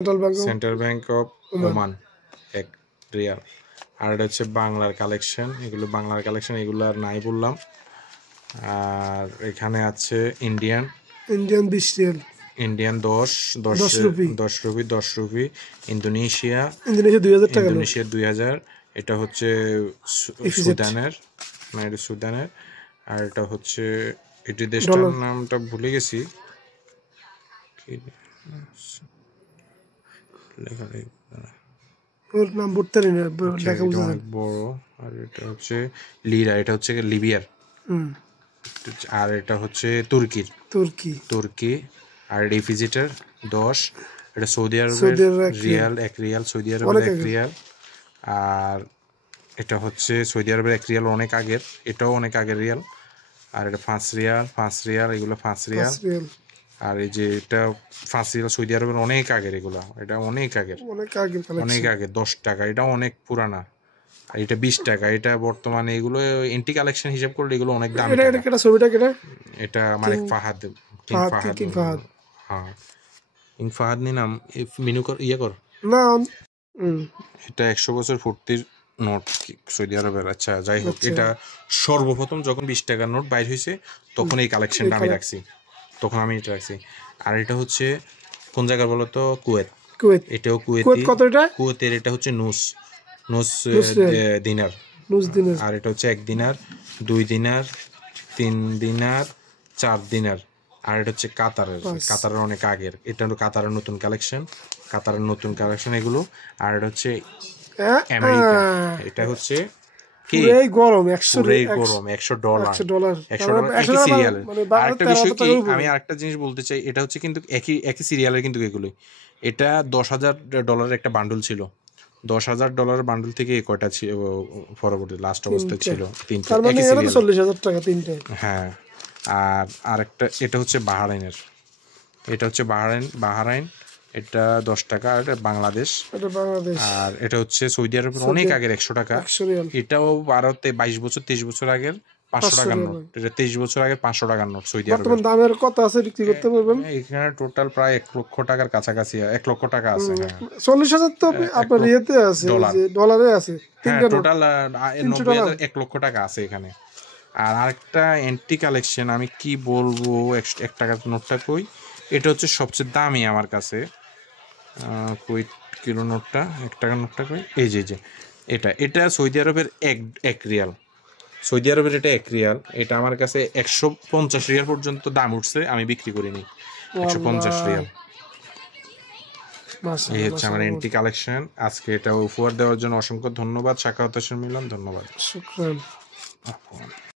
Central Bank of Oman 1 riyal. আর এটা হচ্ছে বাংলার কালেকশন, এগুলো বাংলার কালেকশন, এগুলো আর নাই বললাম। আর এখানে আছে Indian 20 Real, Indian 10 rupee. Indonesia 2000 টাকা, ইন্দোনেশিয়া 2000। এটা হচ্ছে সুদানের, না এটা সুদানের। আর এটা হচ্ছে এটি দেশটার নামটা ভুলে গেছি, ওর নাম বলতে না, লেখা বুঝা যায় বড়। আর এটা হচ্ছে লিরা, এটা হচ্ছে লিবিয়ার। আর এটা হচ্ছে তুর্কি। আর রেফ্রিজারেটর 10। এটা সৌদি আরবের রিয়াল, 1 রিয়াল, সৌদি আরবের 1 রিয়াল। আর এটা হচ্ছে সৌদি আরবের 1 রিয়াল, অনেক আগের, এটাও অনেক আগের রিয়াল। আর এটা 5 রিয়াল, এগুলো 5 রিয়াল। আর এই যে এটা 5 রিয়াল সৌদি আরবের অনেক আগের, এগুলা এটা অনেক আগের, অনেক আগে 10 টাকা, এটা অনেক পুরানা। আর এটা 20 টাকা, এটা বর্তমানে এগুলো এন্টি কালেকশন হিসাব করলে এগুলো অনেক দাম। এটা মালিক ফাহাদ, কিং ফাহাদ। হ্যাঁ, কিং ফাহাদ নিলাম মেনু কর ইয়ে কর না। এটা 100 বছর পূর্তির নোট সৌদি আরবের। আচ্ছা, যাই হোক, এটা সর্বপ্রথম যখন 20 টাকার নোট বাইর হয়েছে তখন এই কালেকশনটা আমি রাখছি, তখন আমি এটা রাখছি। আর এটা হচ্ছে কোন জায়গার বলো তো? কুয়েত। এটাও কুয়েতের। এটা হচ্ছে নুস দিনার। আর এটা হচ্ছে 1 দিনার, 2 দিনার, 3 দিনার, 4 দিনার। আর এটা হচ্ছে কাতারের অনেক আগের, এটা হলো কাতারের নতুন কালেকশন এগুলো। আর এটা হচ্ছে আমেরিকা, এটা হচ্ছে কি গরম 100 ডলার একই সিরিয়ালের। আরেকটা বিষয় কি, আমি আরেকটা জিনিস বলতে চাই, এটা হচ্ছে কিন্তু একই সিরিয়ালের কিন্তু এগুলোই। এটা $10,000 একটা বান্ডল ছিল, $10,000 বান্ডল থেকে কয়টা ছিল পরবর্তী লাস্ট অবস্থায় ছিল? 3টা, একই সিরিয়াল, 40,000 টাকা 3টে। হ্যাঁ। আর আরেকটা এটা হচ্ছে বাহরাইনের, এটা হচ্ছে বাহরাইন, এটা 10 টাকা। আর এটা বাংলাদেশ। আর এটা হচ্ছে সৌদি আরবের অনেক আগের 100 টাকা। এটাও ভারতে 22 বছর 23 বছর আগের 500 টাকার নোট। এটা 23 বছর আগের 500 টাকার নোট সৌদি আরবে। বর্তমান দামের কত আছে বিক্রি করতে পারবেন? এখানে টোটাল প্রায় 1 লক্ষ টাকার কাছাকাছি, 1 লক্ষ টাকা আছে। হ্যাঁ, 40,000 তো আপনার ইয়েতে আছে, ডলারে আছে। টোটাল 90,000, 1 লক্ষ টাকা আছে এখানে। আর আরেকটা অ্যান্টি কালেকশন, আমি কি বলবো, 1 টাকার নোটটা কই, এটা হচ্ছে সবচেয়ে দামি আমার কাছে। কই কিলো নোটটা, 1 টাকার নোটটা কই, এই যে এটা সৌদি আরবের 1 রিয়াল, সৌদি আরবের এটা 1 রিয়াল। এটা আমার কাছে 150 রিয়াল পর্যন্ত দাম উঠছে, আমি বিক্রি করিনি। 150 রিয়াল। এই হচ্ছে আমার অ্যান্টি কালেকশন। আজকে এটা উপহার দেওয়ার জন্য অসংখ্য ধন্যবাদ সাখাওয়াত হোসেন মিলন, ধন্যবাদ।